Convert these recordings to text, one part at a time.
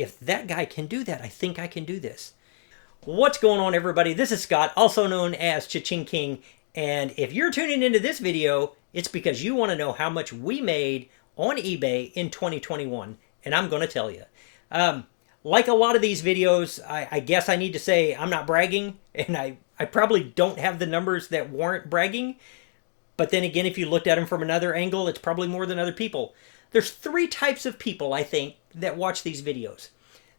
if that guy can do that, I think I can do this. What's going on, everybody? This is Scott, also known as Cha-Ching King. And if you're tuning into this video, it's because you want to know how much we made on eBay in 2021. And I'm going to tell you. Like a lot of these videos, I guess I need to say I'm not bragging. And I probably don't have the numbers that warrant bragging. But then again, if you looked at them from another angle, it's probably more than other people. There's three types of people, I think, that watch these videos.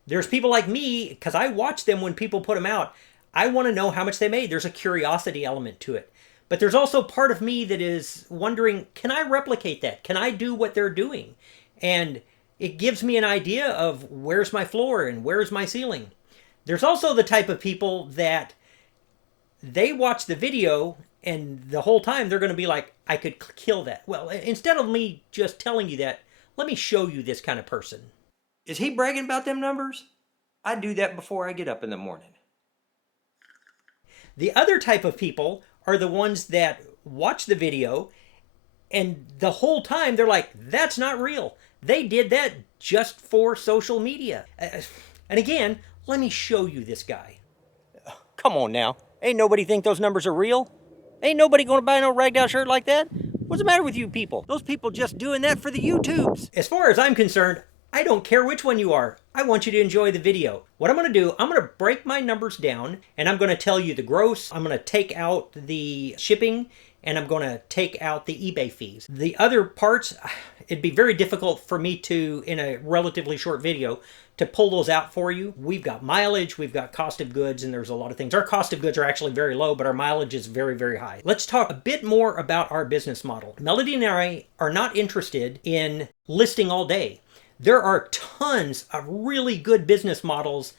There's people like me, because I watch them when people put them out. I want to know how much they made. There's a curiosity element to it. But there's also part of me that is wondering, can I replicate that? Can I do what they're doing? And it gives me an idea of where's my floor and where's my ceiling. There's also the type of people that they watch the video and the whole time they're going to be like, I could kill that. Well, instead of me just telling you that, let me show you this kind of person. Is he bragging about them numbers? I do that before I get up in the morning. The other type of people are the ones that watch the video and the whole time they're like, that's not real. They did that just for social media. And again, let me show you this guy. Come on now. Ain't nobody think those numbers are real? Ain't nobody going to buy no ragged out shirt like that? What's the matter with you people? Those people just doing that for the YouTubes. As far as I'm concerned, I don't care which one you are. I want you to enjoy the video. What I'm going to do, I'm going to break my numbers down and I'm going to tell you the gross. I'm going to take out the shipping and I'm going to take out the eBay fees. The other parts, it'd be very difficult for me to, in a relatively short video, to pull those out for you. We've got mileage, we've got cost of goods, and there's a lot of things. Our cost of goods are actually very low, but our mileage is very, very high. Let's talk a bit more about our business model. Melody and I are not interested in listing all day. There are tons of really good business models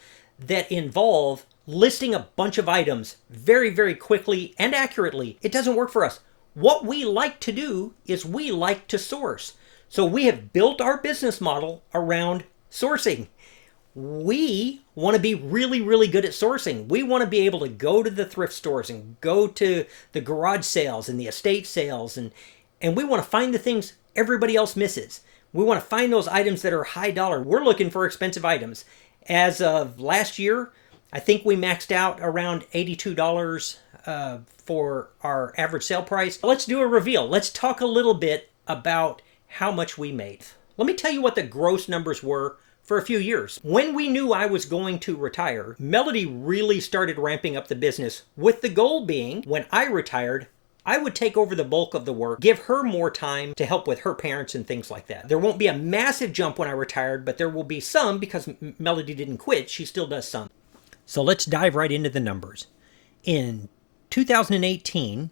that involve listing a bunch of items very, very quickly and accurately. It doesn't work for us. What we like to do is we like to source. So we have built our business model around sourcing. We want to be really, really good at sourcing. We want to be able to go to the thrift stores and go to the garage sales and the estate sales, and we want to find the things everybody else misses. We want to find those items that are high dollar. We're looking for expensive items. As of last year, I think we maxed out around $82 for our average sale price. Let's do a reveal. Let's talk a little bit about how much we made. Let me tell you what the gross numbers were for a few years. When we knew I was going to retire, Melody really started ramping up the business, with the goal being, when I retired, I would take over the bulk of the work, give her more time to help with her parents and things like that. There won't be a massive jump when I retired, but there will be some because Melody didn't quit. She still does some. So let's dive right into the numbers. In 2018,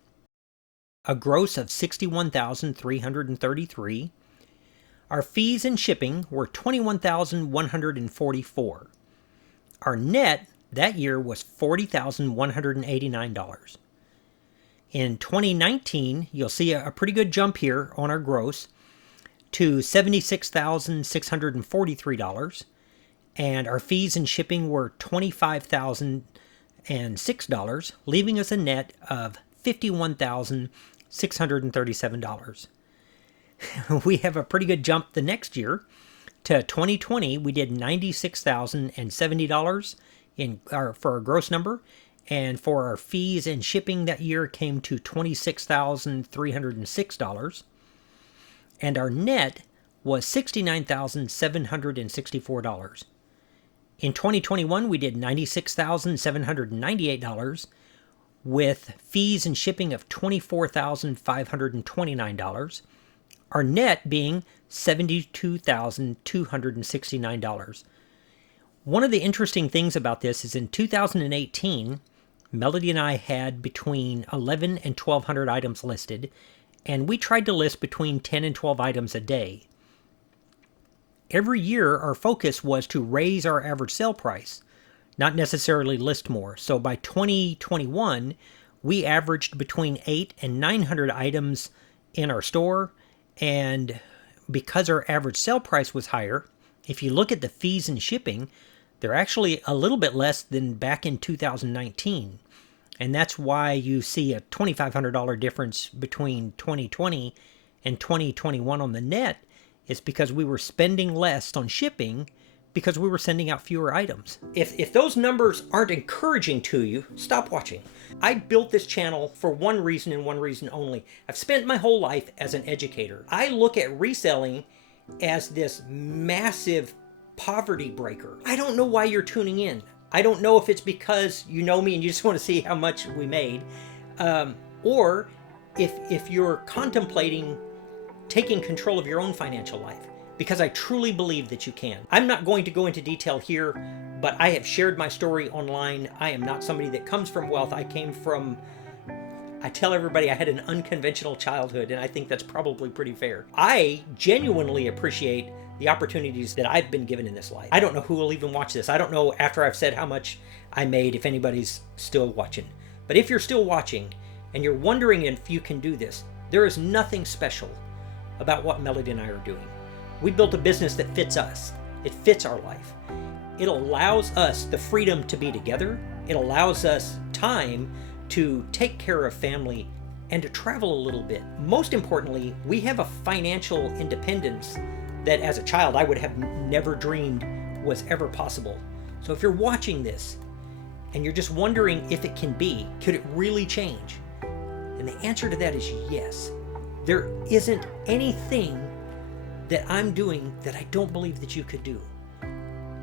a gross of $61,333. Our fees and shipping were $21,144. Our net that year was $40,189. In 2019, you'll see a pretty good jump here on our gross to $76,643. And our fees and shipping were $25,006, leaving us a net of $51,637. We have a pretty good jump the next year. To 2020, we did $96,070 for our gross number. And for our fees and shipping that year came to $26,306. And our net was $69,764. In 2021, we did $96,798 with fees and shipping of $24,529. Our net being $72,269. One of the interesting things about this is in 2018, Melody and I had between 11 and 1,200 items listed, and we tried to list between 10 and 12 items a day. Every year, our focus was to raise our average sale price, not necessarily list more. So by 2021, we averaged between 8 and 900 items in our store, and because our average sale price was higher, if you look at the fees and shipping, they're actually a little bit less than back in 2019. And that's why you see a $2,500 difference between 2020 and 2021 on the net. It's because we were spending less on shipping because we were sending out fewer items. If those numbers aren't encouraging to you, stop watching. I built this channel for one reason and one reason only. I've spent my whole life as an educator. I look at reselling as this massive poverty breaker. I don't know why you're tuning in. I don't know if it's because you know me and you just want to see how much we made, or if you're contemplating taking control of your own financial life, because I truly believe that you can. I'm not going to go into detail here, but I have shared my story online. I am not somebody that comes from wealth. I tell everybody I had an unconventional childhood, and I think that's probably pretty fair. I genuinely appreciate the opportunities that I've been given in this life. I don't know who will even watch this. I don't know after I've said how much I made if anybody's still watching. But if you're still watching and you're wondering if you can do this, there is nothing special about what Melody and I are doing. We built a business that fits us. It fits our life. It allows us the freedom to be together. It allows us time to take care of family and to travel a little bit. Most importantly, we have a financial independence that as a child I would have never dreamed was ever possible. So if you're watching this and you're just wondering if it can be, could it really change? And the answer to that is yes. There isn't anything that I'm doing that I don't believe that you could do.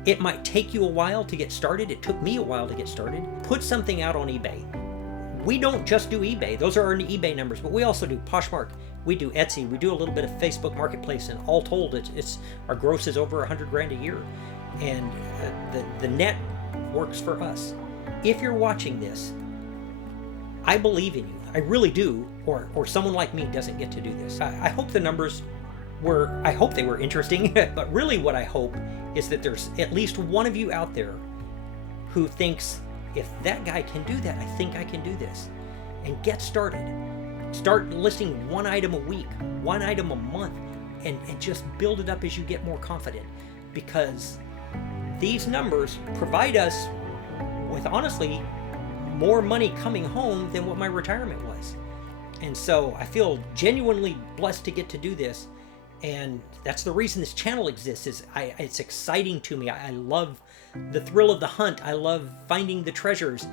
It might take you a while to get started. It took me a while to get started. Put something out on eBay. We don't just do eBay. Those are our eBay numbers, but we also do Poshmark. We do Etsy. We do a little bit of Facebook Marketplace, and all told, it's our gross is over $100,000 a year, and the net works for us. If you're watching this, I believe in you. I really do, or someone like me doesn't get to do this. I hope the numbers I hope they were interesting, but really what I hope is that there's at least one of you out there who thinks, if that guy can do that, I think I can do this. And get started. Start listing one item a week, one item a month, and just build it up as you get more confident. Because these numbers provide us with, honestly, more money coming home than what my retirement was. And so I feel genuinely blessed to get to do this. And that's the reason this channel exists. It's exciting to me. I love the thrill of the hunt. I love finding the treasures.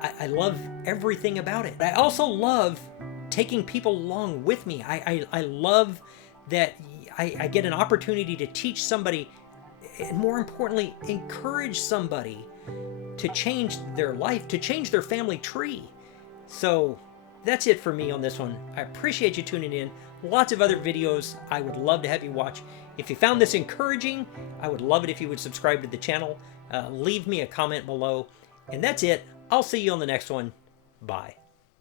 I love everything about it. I also love taking people along with me. I love that I get an opportunity to teach somebody, and more importantly, encourage somebody to change their life, to change their family tree. So that's it for me on this one. I appreciate you tuning in. Lots of other videos I would love to have you watch. If you found this encouraging, I would love it if you would subscribe to the channel. Leave me a comment below. And that's it. I'll see you on the next one. Bye.